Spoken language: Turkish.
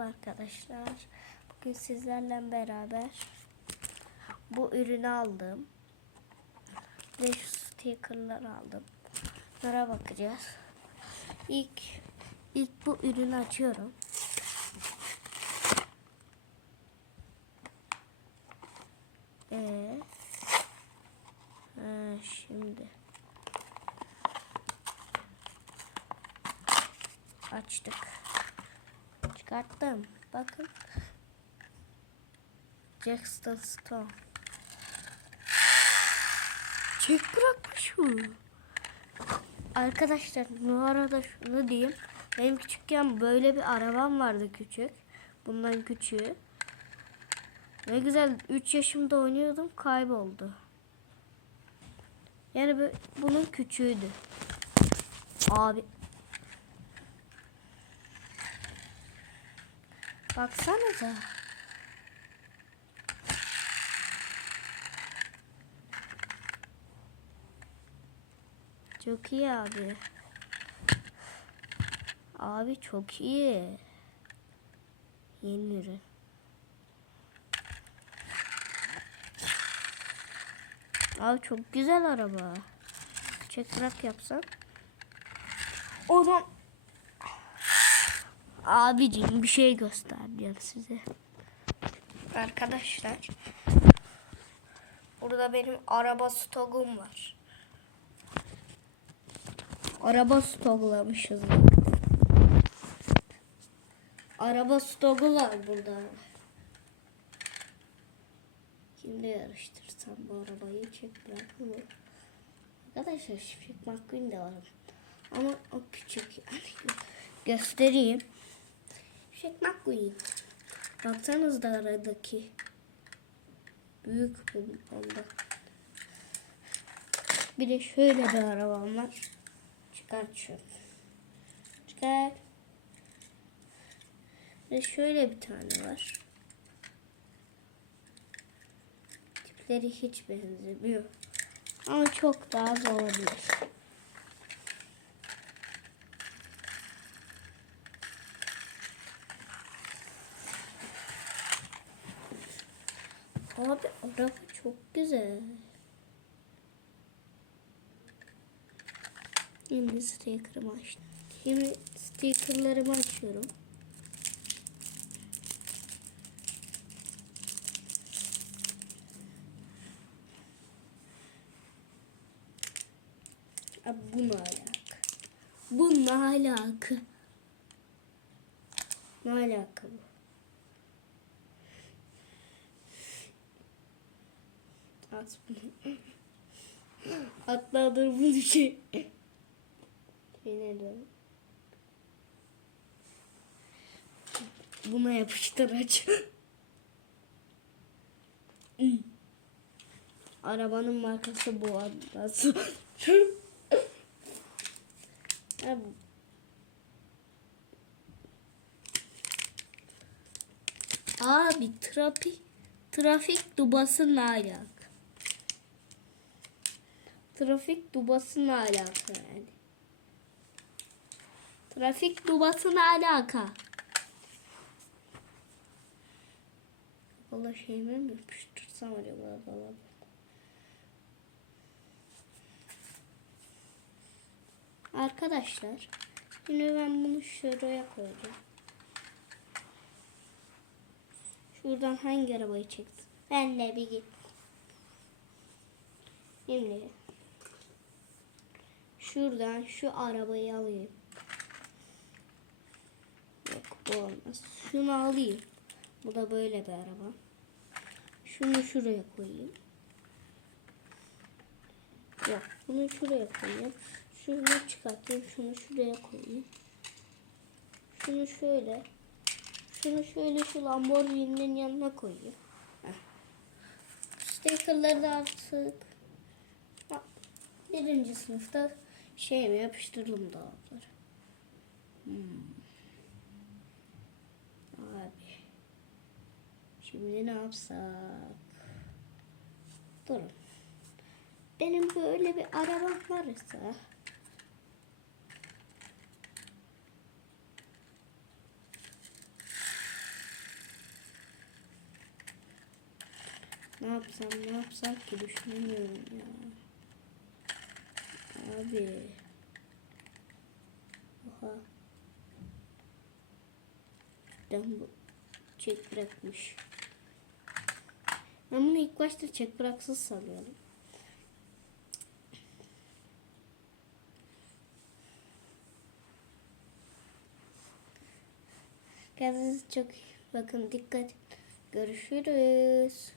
Merhaba arkadaşlar. Bugün sizlerle beraber bu ürünü aldım. Ve şu stickerları aldım. Bunlara bakacağız. İlk ilk bu ürünü açıyorum. Ee, şimdi açtık. Çıkarttım. Bakın. Jackson Stone. Çek bırakmış mı? Arkadaşlar bu arada şunu diyeyim. Benim küçükken böyle bir arabam vardı küçük. Bundan küçüğü. Ne güzel 3 yaşımda oynuyordum kayboldu. Yani bu- bunun küçüğüydü. Abi Baksanıza. Çok iyi abi. Abi çok iyi. Yeni ürün. Abi çok güzel araba. Çek bırak yapsan. O zaman Abicim bir şey göstereceğim size. Arkadaşlar. Burada benim araba stogum var. Araba stoklamışız. Araba stogu var burada. Kimle yarıştırsam bu arabayı çek bırak mı? Arkadaşlar Şifik McQueen de var. Ama o küçük yani. Göstereyim. Şifik McQueen. Baksanız da aradaki. Büyük onda. Bir de şöyle bir arabam var. Çıkart şunu. Çıkar. Bir de şöyle bir tane var. Tipleri hiç benzemiyor. Ama çok daha az olabilir. Abi araba çok güzel. Şimdi sticker'ımı açtım. Şimdi sticker'larımı açıyorum. Abi bu ne alaka? Bu ne alaka? Ne alaka bu? At. Hatta dur bunu şey. Yine de. Buna yapıştır aç. Arabanın markası bu arada. Bu- Abi trafik trafik dubası ne alaka? Trafik dubası ne alaka yani? Trafik dubası ne alaka? Valla şeyime mi yapıştırsam acaba dolaba? Arkadaşlar şimdi ben bunu şuraya koyacağım. Şuradan hangi arabayı çeksin? Ben de bir git. Şimdi şuradan şu arabayı alayım. Yok bu olmaz. Şunu alayım. Bu da böyle bir araba. Şunu şuraya koyayım. Yok bunu şuraya koyayım. Şunu çıkartayım. Şunu şuraya koyayım. Şunu şöyle. Şunu şöyle şu Lamborghini'nin yanına koyayım. Heh. Stickerları da artık birinci sınıfta şey mi yapıştırdım dolapları. Hmm. Abi. Şimdi ne yapsak? Durun. Benim böyle bir arabam varsa Ne yapsam ne yapsak ki düşünemiyorum ya. Abi. Oha. Cidden bu çek bırakmış. Ben bunu ilk başta çek bıraksız sanıyordum. Kendinize çok bakın dikkat. Görüşürüz.